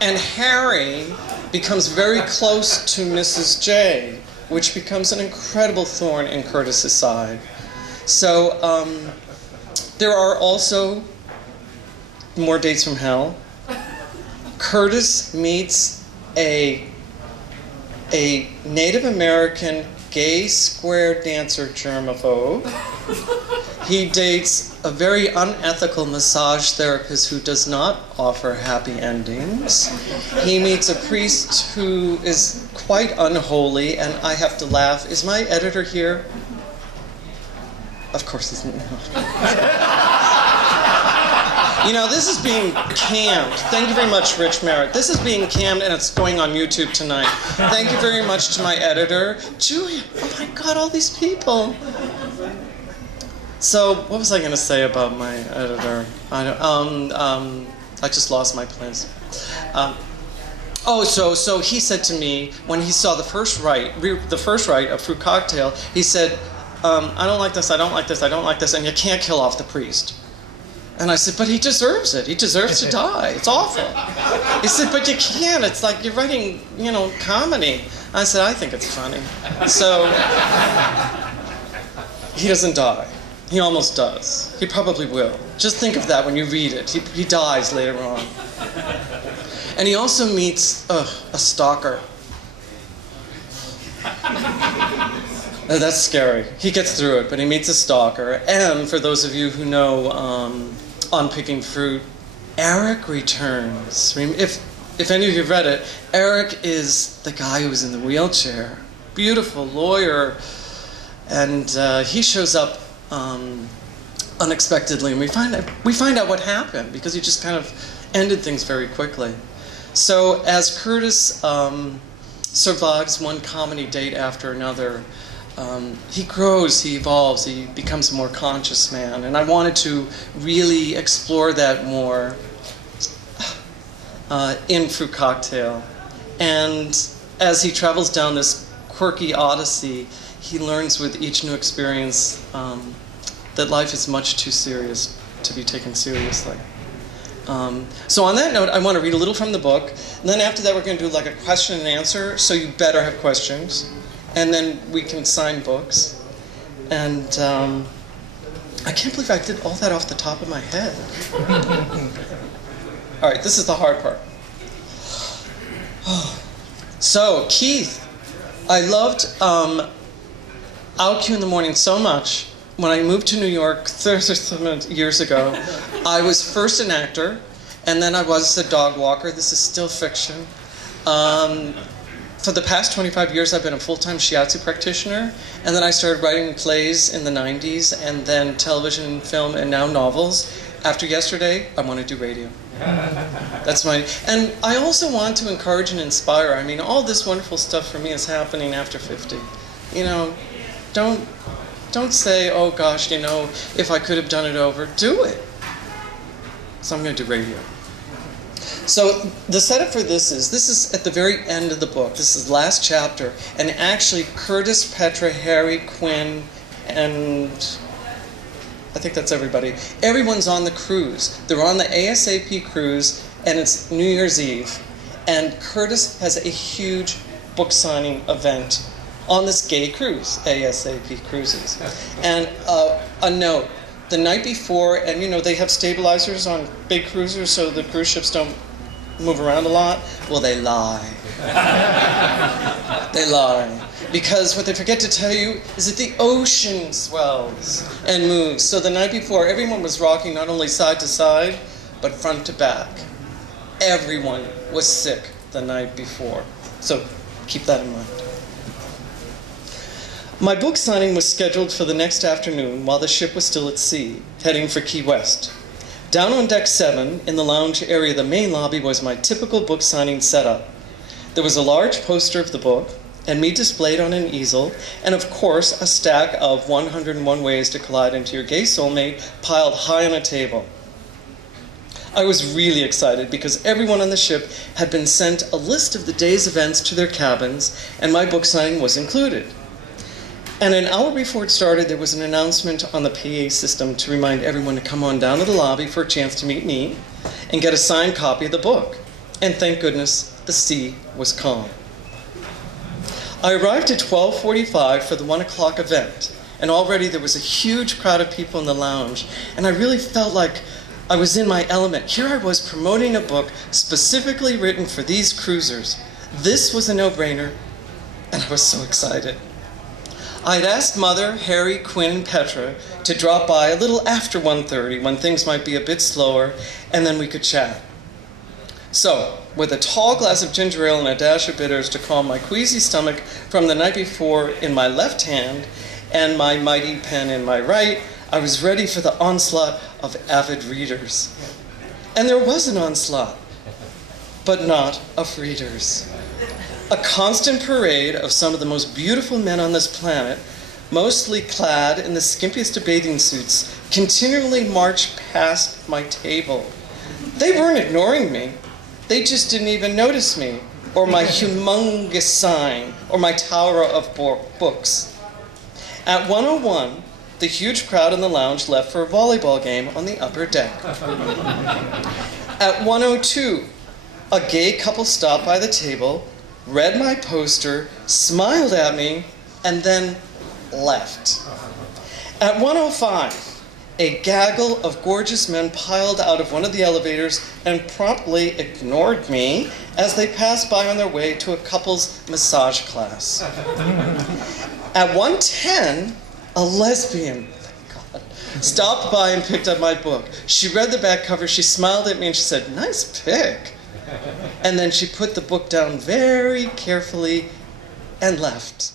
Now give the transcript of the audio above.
And Harry becomes very close to Mrs. J, which becomes an incredible thorn in Curtis's side. So there are also more dates from hell. Curtis meets a Native American gay square dancer germaphobe. He dates a very unethical massage therapist who does not offer happy endings. He meets a priest who is quite unholy, and I have to laugh. Is my editor here? Of course he's not. You know, this is being cammed. Thank you very much, Rich Merritt. This is being cammed, and it's going on YouTube tonight. Thank you very much to my editor. Julia, oh my God, all these people. So, what was I going to say about my editor? I just lost my place. So he said to me, when he saw the first write of Fruit Cocktail, he said, I don't like this, I don't like this, I don't like this, and you can't kill off the priest. And I said, but he deserves it. He deserves to die. It's awful. He said, but you can't. It's like you're writing, you know, comedy. I said, I think it's funny. So he doesn't die. He almost does. He probably will. Just think of that when you read it. He dies later on. And he also meets a stalker. That's scary. He gets through it, but he meets a stalker. And for those of you who know On Picking Fruit, Eric returns. If any of you have read it, Eric is the guy who was in the wheelchair. Beautiful lawyer. And he shows up unexpectedly, and we find out what happened, because he just kind of ended things very quickly. So as Curtis survives one comedy date after another, he grows, he evolves, he becomes a more conscious man. And I wanted to really explore that more in Fruit Cocktail. And as he travels down this quirky odyssey, he learns with each new experience that life is much too serious to be taken seriously. So on that note, I want to read a little from the book. And then after that, we're going to do like a question and answer, so you better have questions. And then we can sign books. And I can't believe I did all that off the top of my head. All right, this is the hard part. So, Keith, I loved OutQ in the Morning so much. When I moved to New York 30 years ago, I was first an actor, and then I was a dog walker. This is still fiction. For the past 25 years, I've been a full-time shiatsu practitioner, and then I started writing plays in the 90s, and then television and film, and now novels. After yesterday, I want to do radio. That's my... And I also want to encourage and inspire. I mean, all this wonderful stuff for me is happening after 50. You know, don't say, oh gosh, you know, if I could have done it over. Do it. So I'm going to do radio. So the setup for this is at the very end of the book. This is the last chapter. And actually, Curtis, Petra, Harry, Quinn, and I think that's everybody. Everyone's on the cruise. They're on the ASAP cruise, and it's New Year's Eve. And Curtis has a huge book signing event on this gay cruise, ASAP Cruises. And a note, the night before, and you know, they have stabilizers on big cruisers so the cruise ships don't move around a lot. Well, they lie. They lie. Because what they forget to tell you is that the ocean swells and moves. So the night before, everyone was rocking not only side to side, but front to back. Everyone was sick the night before. So keep that in mind. My book signing was scheduled for the next afternoon while the ship was still at sea, heading for Key West. Down on deck 7, in the lounge area of the main lobby, was my typical book signing setup. There was a large poster of the book, and me displayed on an easel, and of course a stack of 101 Ways to Collide into Your Gay Soulmate piled high on a table. I was really excited because everyone on the ship had been sent a list of the day's events to their cabins, and my book signing was included. And an hour before it started, there was an announcement on the PA system to remind everyone to come on down to the lobby for a chance to meet me and get a signed copy of the book. and thank goodness the sea was calm. I arrived at 12:45 for the 1 o'clock event, and already there was a huge crowd of people in the lounge, and I really felt like I was in my element. Here I was promoting a book specifically written for these cruisers. This was a no-brainer, and I was so excited. I'd asked Mother, Harry, Quinn, and Petra to drop by a little after 1:30 when things might be a bit slower, and then we could chat. So, with a tall glass of ginger ale and a dash of bitters to calm my queasy stomach from the night before in my left hand and my mighty pen in my right, I was ready for the onslaught of avid readers. And there was an onslaught, but not of readers. A constant parade of some of the most beautiful men on this planet, mostly clad in the skimpiest of bathing suits, continually marched past my table. They weren't ignoring me. They just didn't even notice me, or my humongous sign, or my tower of books. At 1:01, the huge crowd in the lounge left for a volleyball game on the upper deck. At 1:02, a gay couple stopped by the table, read my poster, smiled at me, and then left. At 1:05, a gaggle of gorgeous men piled out of one of the elevators and promptly ignored me as they passed by on their way to a couple's massage class. At 1:10, a lesbian, thank God, stopped by and picked up my book. She read the back cover, she smiled at me, and she said, "Nice pick." And then she put the book down very carefully and left.